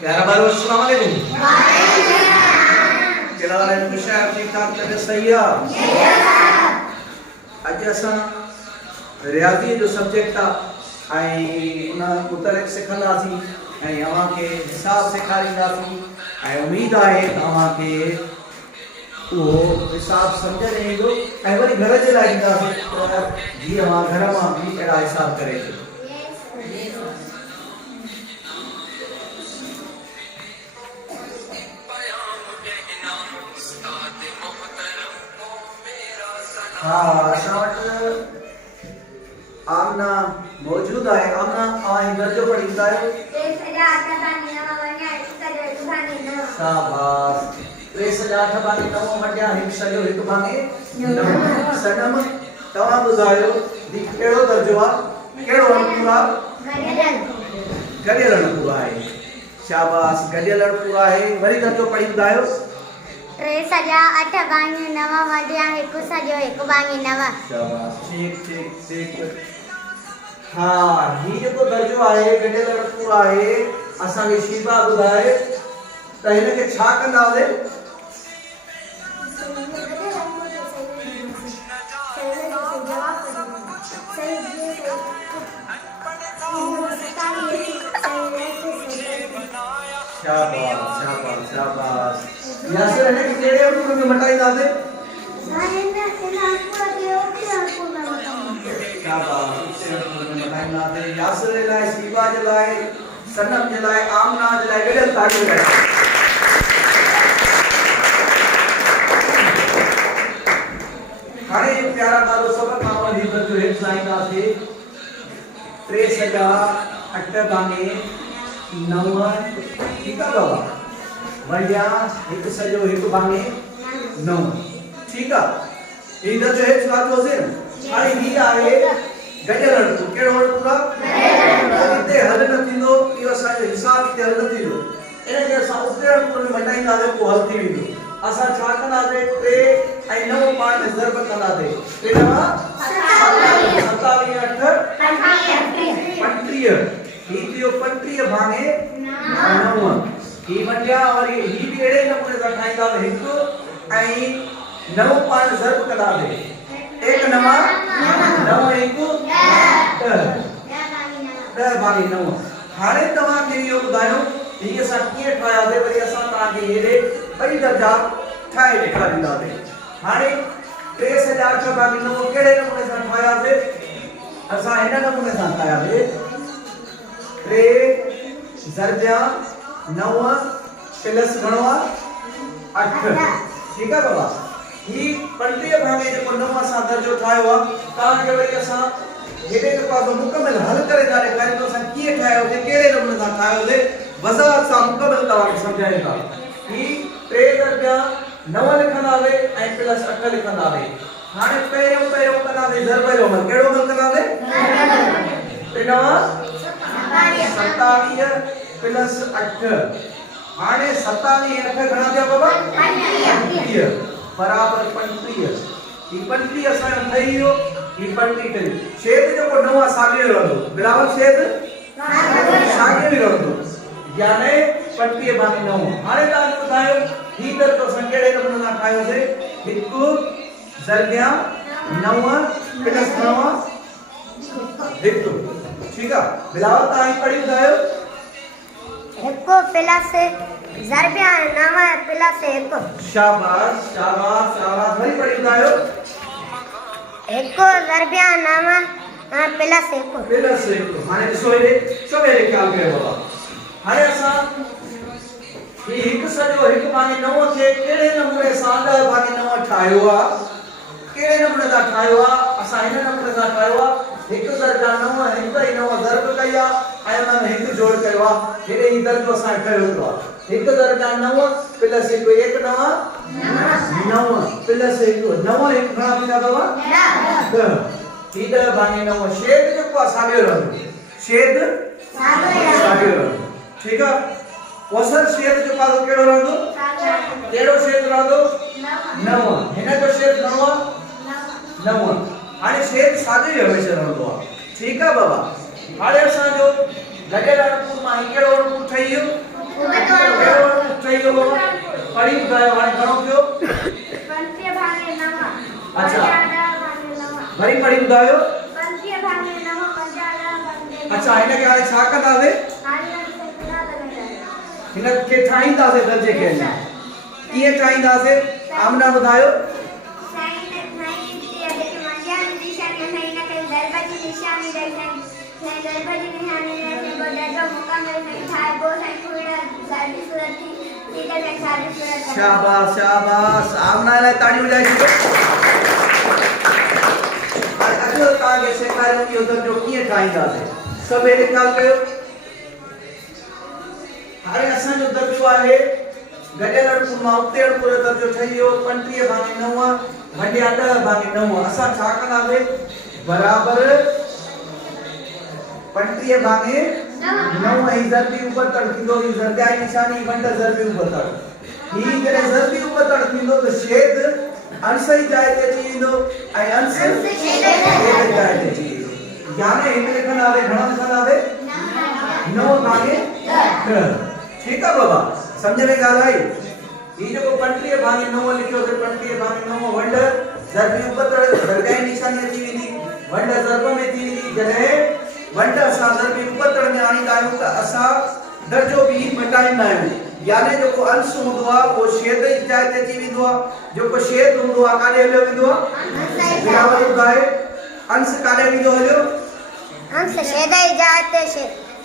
प्यारा भाई अस्सलाम वालेकुम। केड़ा वाले विषय ठीक ठाक तबीयत सही है? अज असां रियाज़ी जो सब्जेक्ट आई उन मुतलक सिखंदासीं ऐं अवां के हिसाब सेखारींदासीं ऐं उम्मीद आहे तव्हां के वो हिसाब समझ में ईंदो ऐं वरी घर जे लाइ ईंदासीं जीअं अवां घर मां बि अहिड़ा हिसाब करे सघो। हाँ असां वटि आमना मौजूद है। आमना आए दर्जो पढ़ींदा आहियो? शाबाश। 3 सॼा 8 भाङे 9 वटिया 1 सॼो 1 भाङे 9। सनम तव्हां ॿुधायो दी कहिड़ो दर्जो आहे? कहिड़ो अणपुर आहे? गॾियल अणपुर आहे। शाबाश गॾियल अणपुर आहे। वरी दर्जो पढ़ींदा आहियो? 3 सॼा 8 भाङे 9 वटिया 1 सॼो 1 भाङे 9। शाबाश ठीक ठीक ठीक। हाँ ही जो दर्जो आहे गॾियल अणपुर आहे असांखे शीबा ॿुधाए त हिनखे छा कंदासीं? शाबाश शाबाश शाबाश। यासर ने केड़े अणपुर में मटाईंदासीं? शाबाश यासर जे लाइ शीबा जे लाइ सनम जे लाइ आमना जे लाइ गॾियल तालियूं ॾियो। हाणे प्यारा ॿारो सभ खां वधीक जो हिस्सो ईंदासीं 3 सॼा 8 भाङे 9 ठीक है बाबा वडिया 1 सॼो 1 भाङे 9 ठीक है। इधर जो है छातो से हाणे ही आहे गॾियल अणपुर। कहिड़ो अणपुर आहे? हिते हल न थींदो इहो असांजो हिसाब हिते हल न थींदो इनखे असां उते अणपुर में मटाईंदासीं पोइ हल थी वेंदो। असां छा कंदासीं 3 ऐं 9 पाण में ज़रब कंदासीं। 3 9 27 8 35 ही थियो 35 भाङे 9। ही वटिया वरी ही बि अहिड़े नमूने सां ठाहींदासीं 1 ऐं 9 पाण ज़रब कंदासीं। 1 9 9 1 10 भाङे 9। हाणे तव्हां खे इहो ॿुधायो ही असां कीअं ठाहियासीं वरी असां तव्हांखे हेॾे ॿई दर्जा ठाहे ॾेखारींदासीं। हाणे 3 सॼा 8 भाङे 9 कहिड़े नमूने सां ठाहियासीं? असां हिन नमूने सां ठाहियासीं 3 ज़रबिया 9 प्लस घणो आहे 8 ठीक है बाबा। ही 35 भाङे जेको 9 असां दर्जो ठाहियो आहे तव्हांखे वरी असां हेॾे जो पासो मुकमल हल करे था ॾेखारियूं असां कीअं ठाहियोसीं कहिड़े नमूने सां ठाहियोसीं वज़ाहत सां मुकमल तव्हांखे सम्झायूं था। ही 3 ज़रबिया 9 लिखंदासीं ऐं प्लस 8 लिखंदासीं। हाणे पहिरियों कंदासीं ज़रब जो अमल। कहिड़ो अमल कंदासीं? 3 9 27 प्लस 8। हाणे 27 8 घणा थिया बाबा? 35 बराबर 35। ही 35 असांजो ठही वियो। ही 35 ठही छेद जेको 9 साॻियो रहंदो बराबर छेद साॻियो ई रहंदो यानी 35 भाङे 9। हाणे तव्हां ॿुधायो ही दर्जो असां कहिड़े नमूने सां ठाहियोसीं? 1 ज़रबिया 9 प्लस 9 1 ठीक है। बिलावल तव्हां पढ़ी ॿुधायो 1 प्लस ज़रबिया 9 प्लस 1। शाबाश शाबाश शाबाश। वरी पढ़ी ॿुधायो 1 ज़रबिया 9 प्लस 1 प्लस 1। हाणे ॾिसो हेॾे सभु हेॾे ख़्याल कयो बाबा। हाणे असां ही 1 सॼो 1 भाङे 9 खे कहिड़े नमूने सां 10 भाङे 9 ठाहियो आहे? कहिड़े नमूने सां ठाहियो आहे? असां हिन नमूने सां ठाहियो आहे 1 ज़रबिया 9 1 ई 9 ज़रब कई आहे ऐं उन में 1 जोड़ कयो आहे। हेॾे ही दर्जो असां कयो थियो आहे 1 ज़रबिया 9 प्लस 1 1 9 9 प्लस 1 9 1 घणा थींदा बाबा? 10। ही 10 भाङे 9 छेद जेको आहे साॻियो रहंदो छेद साॻियो रहंदो ठीक आहे। वसल छेद जो पासो कहिड़ो रहंदो? कहिड़ो छेद रहंदो? 9। हिन जो छेद घणो आहे? 9। हाणे छेद साॻियो ई हमेशह रहंदो आहे ठीक आहे बाबा। हाणे असांजो गॾियल अणपुर मां कहिड़ो अणपुर ठही वियो? चयो पढ़ी ॿुधायो हाणे घणो थियो अच्छा वरी पढ़ी ॿुधायो अच्छा हिन खे हाणे छा कंदासीं हिन खे ठाहींदासीं दर्जे खे अञा कीअं ठाहींदासीं आमना ॿुधायो शाबाश शाबाश आमना लाइ ताड़ी वॼाए छॾियो अॼु तव्हांखे सेखारियो इहो दर्जो कीअं ठाहींदासीं सभु हेॾे ख़्यालु कयो हाणे असांजो दर्जो आहे गॾियल अणपुर मां उते अणपुर जो दर्जो ठही वियो 35/9 वंडिया 10/9 असां छा कंदासीं बराबर 35/9 ऐं ज़रबी उपतड़ थींदो ही ज़रबिया जी निशानी वंड ज़रबी उपतड़ ही जॾहिं ज़रबी उपतड़ थींदो त छेद अंश जी जाइ ते अची वेंदो ऐं अंश छेद जी जाइ ते अची वेंदो यानी हिन लिखंदासीं घणो लिखंदासीं 9/10 ठीकु आहे बाबा समझ में ॻाल्हि आई ही जेको 35/9 लिखियो त 35/9 वंड ज़रबी उपतड़ ज़रबिया जी निशानी अची वेंदी वंड ज़रब में थी वेंदी जॾहिं वंड असां ज़रबी उपतड़ में आणींदा आहियूं त असां दर्जो बि मटाईंदा आहियूं यानी जेको अंश हूंदो आहे उहो छेद जी जाइ ते अची वेंदो आहे जेको छेद हूंदो आहे काॾे हलियो वेंदो आहे बिराबर ॿुधाए अंश काॾे वेंदो हलियो अंश छेद जी जाइ ते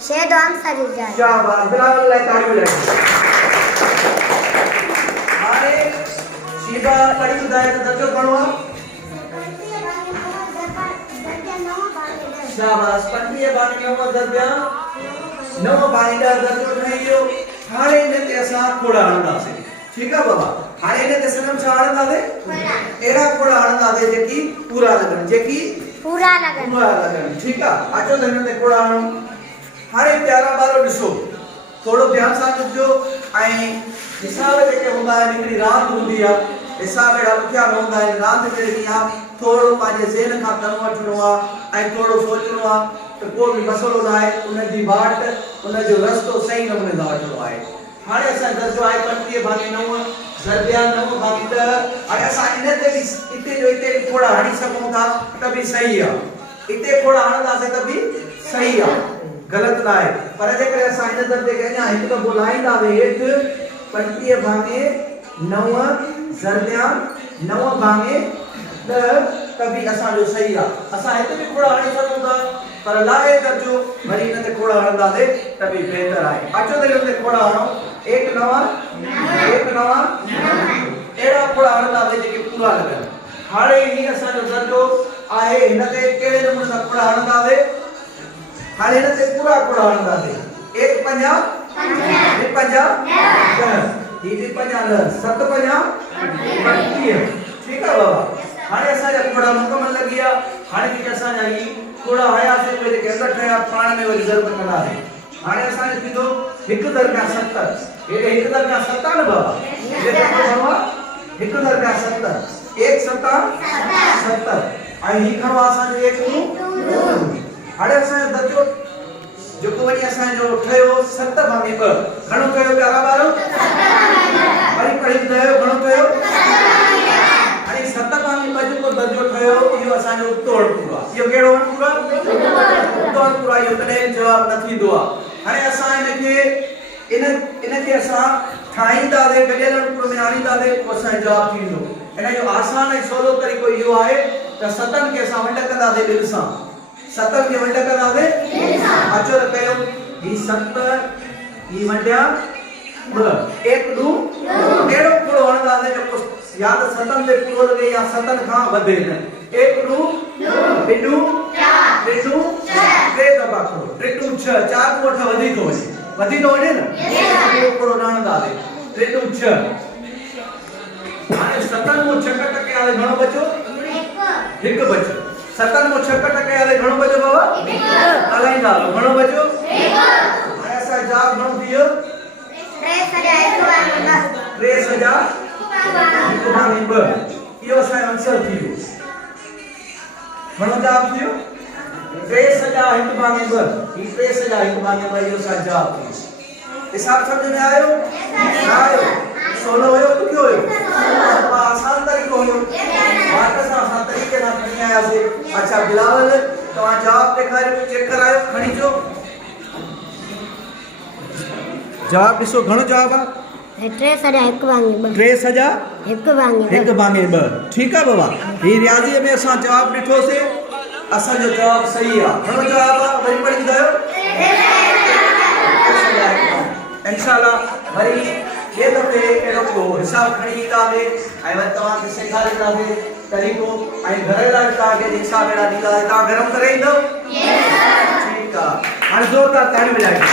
छेद अंश जी जाइ शाबाश बिराबर लाइ ताड़ी वॼायो हाणे शीबा पढ़ी ॿुधाए त दर्जो घणो आहे शाबाश 35/9 ज़रबिया 9/10 दर्जो ठही वियो हाणे हिन ते असां खोड़ हणंदासीं ठीकु आहे बाबा हाणे हिन ते सनम छा हणंदासीं अहिड़ा खोड़ हणंदासीं जेकी पूरा लॻनि ठीकु आहे अचो त हिन ते खोड़ हणो हाणे प्यारा ॿारो ॾिसो थोरो ध्यानु सां ॿुधजो ऐं हिसाब जेके हूंदा आहिनि हिकिड़ी रांदि हूंदी आहे हिसाब अहिड़ा ॾुखिया न हूंदा आहिनि रांदि जहिड़ी आहे थोरो पंहिंजे ज़हन खां कमु वठिणो आहे ऐं थोरो सोचणो आहे त को बि मसइलो न आहे उनजी वाट उनजो रस्तो सही नमूने सां वठिणो आहे हाणे असांजो दर्जो आहे 35/9 ज़रबिया 9/10 हाणे असां इन ते बि हिते जो हिते बि थोरा हणी सघूं था त बि सही आहे हिते थोरा हणंदासीं त बि सही आहे ग़लति न आहे पर जेकॾहिं असां हिन दर्जे खे अञा हिकु दफ़ो लाहींदासीं हेठि 35/9 ज़रबिया 9/10 त बि असांजो सही आहे असां हिते बि खोड़ हणी सघूं था पर लाहे दर्जो वरी हिन ते खोड़ हणंदासीं त बि बहितर आहे अचो त हिन ते खोड़ हणो 1/9 अहिड़ा खोड़ हणंदासीं जेके पूरा लॻनि हाणे ही असांजो दर्जो आहे हिन ते कहिड़े नमूने सां खोड़ हणंदासीं हाणे हिन ते पूरा खोड़ हणंदासीं 1/50 2/50 2/50 7/50 ठीकु आहे बाबा हाणे असांजा खोड़ा मुकमल लॻी विया हाणे जेके असांजा ही खोड़ा हयासीं उहे जेके अंदरि ठहिया पाण में वरी ज़रब कंदासीं हाणे असांजो थींदो 1/70 हेॾे 1/70 न बाबा हेॾे घणो आहे 1/70 1 7 70 ऐं ही घणो आहे असांजो 1 हाणे असांजो दर्जो जेको वरी असांजो ठहियो 7/2 घणो ठहियो प्यारा ॿारो वरी पढ़ी ॿुधायो घणो ठहियो 7/2 जेको दर्जो ठहियो इहो असांजो उतोड़ पूरा इहो कहिड़ो पूरा उतोड़ पूरा इहो कॾहिं जवाब न थींदो आहे हाणे असां इनखे असां ठाहींदासीं गॾियल अणपुर में आणींदासीं पोइ असांजो जवाब थींदो इन जो आसान ऐं सवलो तरीक़ो इहो आहे त सतनि खे असां वंड कंदासीं दिलि सां सतनि खे वंड कंदासीं अचो त कयो ही 7 ही वंडिया 2 1 2 अहिड़ो खोड़ो हणंदासीं जेको या त सतन ते पूरो लॻे या सतन खां वधे न 1 2 2 4 2 3 दफ़ा खोड़ो 3 2 6 4 को 8 वधी थो वञे न खोड़ो न हणंदासीं 3 2 6 हाणे सतन में 6% वाले घणो बचो 1 बचो सतन में 6% वाले घणो बचो बाबा हलाईंदा हलो घणो बचो 1 हाणे असां जवाब घणो थी वियो 3000 इहो असांजो आंसर थी वियो घणो जवाब थी वियो 3000 1/2 ही 3000 1/2 इहो असांजो जवाब थी वियो हिसाब समझ में आयो? ना आयो? सोलो होयो तो क्यों होयो? आसान तरीको होयो। वापस आसान तरीके ना खणी आया से। अच्छा बिलावल तो जवाब दिखायो चेक करायो खणी जो। जवाब ॾिसो घणो जवाब आहे? 3 सॼा 1 भाङे 2 3 सॼा 1 भाङे 1 भाङे 2 ठीक है बाबा। ये रियाज़ीअ में असां जवाब ॾिठो से असां जो जवाब सही आहे। घणो जवाब आहे वरी पढ़ी ॿुधायो? इंशाल्लाह वरी ये दफ़े अहिड़ो को हिसाब खणी ईंदासीं ऐं वरी तव्हांखे सेखारींदासीं तरीक़ो ऐं घर लाइ तव्हांखे हिसाब अहिड़ा ॾींदासीं। तव्हां गरम करे ईंदव? ठीकु आहे। हाणे ज़ोरदार ताड़ी बजाइजो।